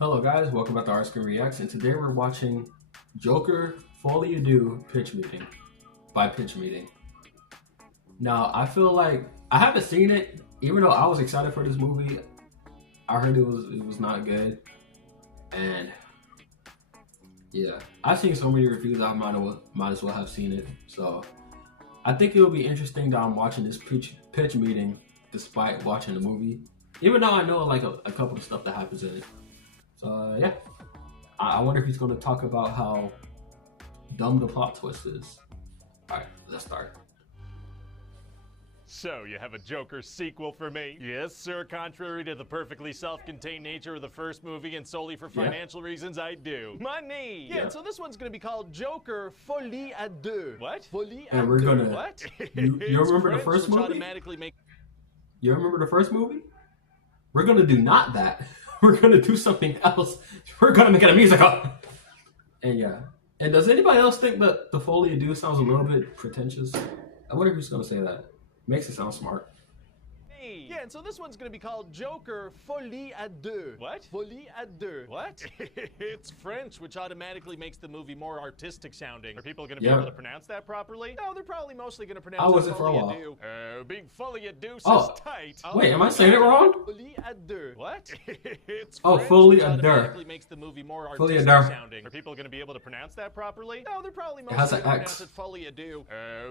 Hello guys, welcome back to Our Screen Reacts, and today we're watching Joker Folie pitch meeting by pitch meeting. Now I feel like I haven't seen it, even though I was excited for this movie. I heard it was not good, and yeah, I've seen so many reviews I might as well have seen it. So I think it will be interesting that I'm watching this pitch meeting despite watching the movie, even though I know like a couple of stuff that happens in it. So yeah. I wonder if he's going to talk about how dumb the plot twist is. All right, let's start. So, you have a Joker sequel for me? Yes, sir. Contrary to the perfectly self-contained nature of the first movie and solely for financial reasons, I do. Money! Yeah, and so this one's gonna be called Joker Folie à Deux. What? Folie à And we're Deux. gonna. What? You remember the first movie? You remember the first movie? We're gonna do not that. We're gonna do something else. We're gonna make it a musical. And yeah. And does anybody else think that the Folie à Deux sounds a little bit pretentious? I wonder who's gonna say that. Makes it sound smart. Yeah, and so this one's gonna be called Joker Folie à Deux. What? Folie à Deux. What? It's French, which automatically makes the movie more artistic sounding. Are people gonna be able to pronounce that properly? No, they're probably mostly gonna pronounce it. I wasn't for a while. Big Folie à Deux is tight. Wait, am I saying it wrong? Folie à Deux. What? It's French, Folie à Deux. automatically makes the movie more artistic sounding. Are people gonna be able to pronounce that properly? No, they're probably mostly gonna pronounce it Folie à Deux.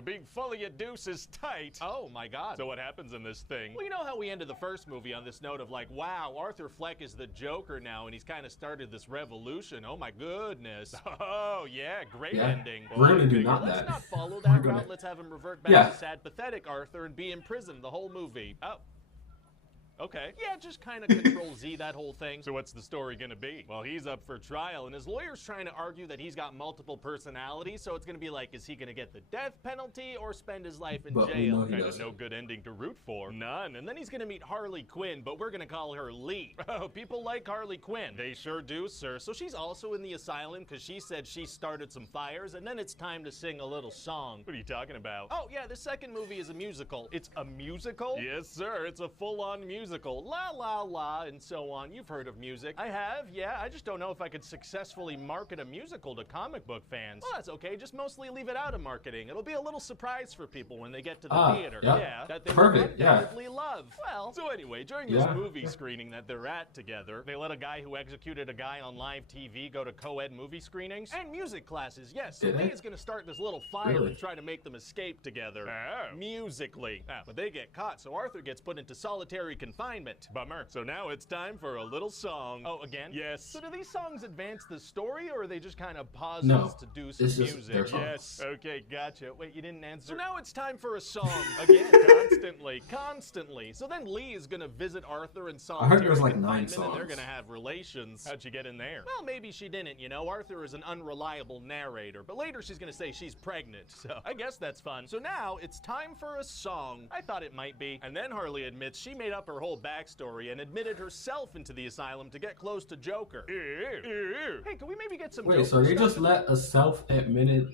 Big Folie à Deux is tight. Oh my God. So what happens in this thing? Well, you know how we ended the first movie on this note of like, wow, Arthur Fleck is the Joker now, and he's kind of started this revolution. Oh my goodness. Oh yeah, great ending. We're gonna do not let's that. not follow that route. Let's have him revert back to sad, pathetic Arthur and be in prison the whole movie. Oh. Okay. Yeah, just kind of control Z that whole thing. So what's the story gonna be? Well, he's up for trial, and his lawyer's trying to argue that he's got multiple personalities, so it's gonna be like, is he gonna get the death penalty or spend his life in jail? Kind of no good ending to root for. None. And then he's gonna meet Harley Quinn, but we're gonna call her Lee. Oh, people like Harley Quinn. They sure do, sir. So she's also in the asylum because she said she started some fires, and then it's time to sing a little song. What are you talking about? Oh, yeah, the second movie is a musical. It's a musical? Yes, sir. It's a full-on musical. La la la and so on. You've heard of music. I have, yeah. I just don't know if I could successfully market a musical to comic book fans. Well, that's okay. Just mostly leave it out of marketing. It'll be a little surprise for people when they get to the theater. Yeah, that they will undoubtedly love. Well, so anyway, during this movie screening that they're at together, they let a guy who executed a guy on live TV go to co-ed movie screenings and music classes. Yes, so Lee is going to start this little fire and try to make them escape together. Musically. But they get caught, so Arthur gets put into solitary confinement. Bummer. So now it's time for a little song. Oh, again? Yes. So do these songs advance the story, or are they just kind of pauses to do some music? Yes. Okay, gotcha. Wait, you didn't answer. So now it's time for a song. Again, constantly. So then Lee is gonna visit Arthur and solitary I heard there was like 9 songs. And they're gonna have relations. How'd you get in there? Well, maybe she didn't, you know. Arthur is an unreliable narrator, but later she's gonna say she's pregnant, so I guess that's fun. So now it's time for a song. I thought it might be. And then Harley admits she made up her whole backstory and admitted herself into the asylum to get close to Joker. Hey, can we maybe get some Joker so they stuff just let a self-admitted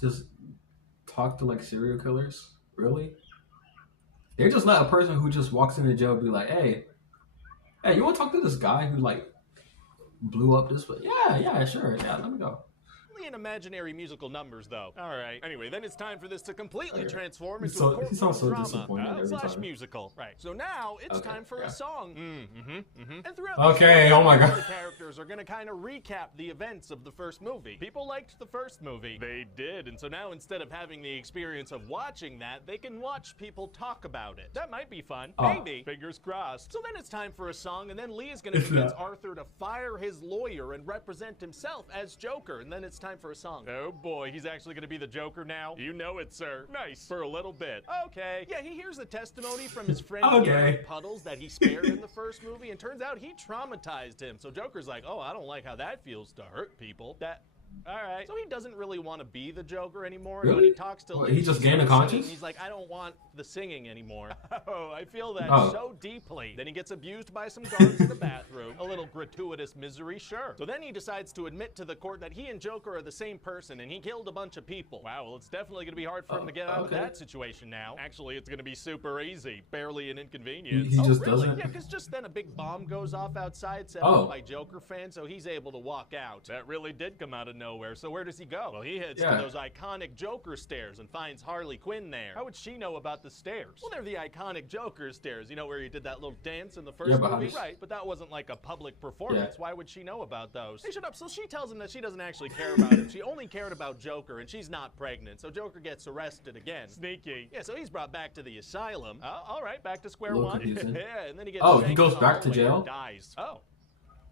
just talk to like serial killers? Really? They just let a person who just walks into jail be like, hey, you want to talk to this guy who like blew up this place? Yeah, sure. Yeah, let me go. In imaginary musical numbers, though. All right. Anyway, then it's time for this to completely transform into a courtroom drama slash musical. Right. So now it's time for a song. And throughout the oh my God. The characters are going to kind of recap the events of the first movie. People liked the first movie. They did. And so now instead of having the experience of watching that, they can watch people talk about it. That might be fun. Maybe. Fingers crossed. So then it's time for a song, and then Lee is going to convince Arthur to fire his lawyer and represent himself as Joker. And then it's time for a song. Oh boy, he's actually gonna be the Joker now? You know it, sir. Nice. For a little bit. Okay. Yeah, he hears the testimony from his friend Puddles that he spared in the first movie, and turns out he traumatized him. So Joker's like, oh, I don't like how that feels to hurt people. All right. So he doesn't really want to be the Joker anymore. Really? When he talks to He just gained a conscience? He's like, I don't want the singing anymore. Oh, I feel that so deeply. Then he gets abused by some guards in the bathroom. A little gratuitous misery, sure. So then he decides to admit to the court that he and Joker are the same person and he killed a bunch of people. Wow, well, it's definitely going to be hard for him to get out of that situation now. Actually, it's going to be super easy. Barely an inconvenience. He just doesn't? Yeah, because just then a big bomb goes off outside set up by Joker fans, so he's able to walk out. That really did come out of nowhere. So where does he go? Well, he heads to those iconic Joker stairs and finds Harley Quinn there. How would she know about the stairs? Well, they're the iconic Joker stairs. You know where he did that little dance in the first movie? Right, but that wasn't like a public performance. Why would she know about those? Hey, shut up. So she tells him that she doesn't actually care about him. She only cared about Joker, and she's not pregnant. So Joker gets arrested again. Sneaky. Yeah, so he's brought back to the asylum. All right, back to square one. Yeah, and then he gets he goes back to jail? Dies.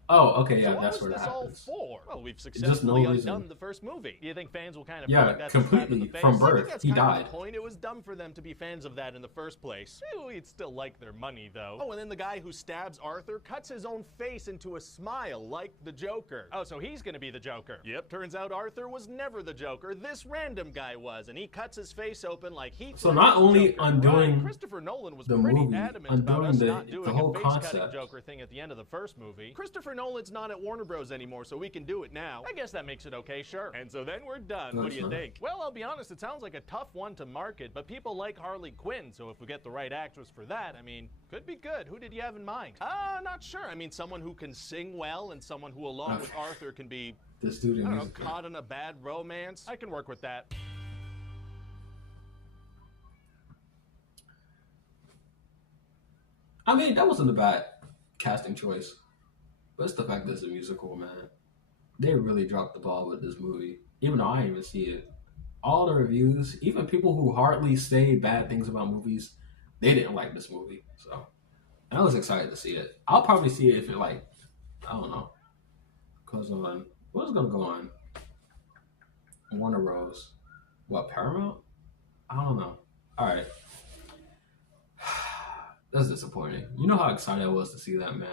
Oh, okay, yeah, so that's where that happens. What was this all for? Well, we've successfully undone the first movie. Do you think fans will kind of feel like that's completely from birth. That's he kind died. Of the point. It was dumb for them to be fans of that in the first place. We'd still like their money, though. Oh, and then the guy who stabs Arthur cuts his own face into a smile, like the Joker. Oh, so he's gonna be the Joker. Yep, turns out Arthur was never the Joker. This random guy was, and he cuts his face open like he. So not only undoing Christopher Nolan was the pretty movie, adamant about us not doing the whole a concept. face-cutting Joker thing at the end of the first movie. Christopher Nolan's not at Warner Bros. Anymore, so we can do it now. I guess that makes it okay, sure. And so then we're done. What do you think? Well, I'll be honest, it sounds like a tough one to market, but people like Harley Quinn, so if we get the right actress for that, I mean, could be good. Who did you have in mind? Not sure. I mean, someone who can sing well and someone who, along with Arthur, can be, I don't know, caught in a bad romance. I can work with that. I mean, that wasn't a bad casting choice. But it's the fact that it's a musical, man. They really dropped the ball with this movie. Even though I didn't even see it. All the reviews, even people who hardly say bad things about movies, they didn't like this movie. So, and I was excited to see it. I'll probably see it if it, like, I don't know. Because what is going to go on? Warner Bros. What, Paramount? I don't know. All right. That's disappointing. You know how excited I was to see that, man.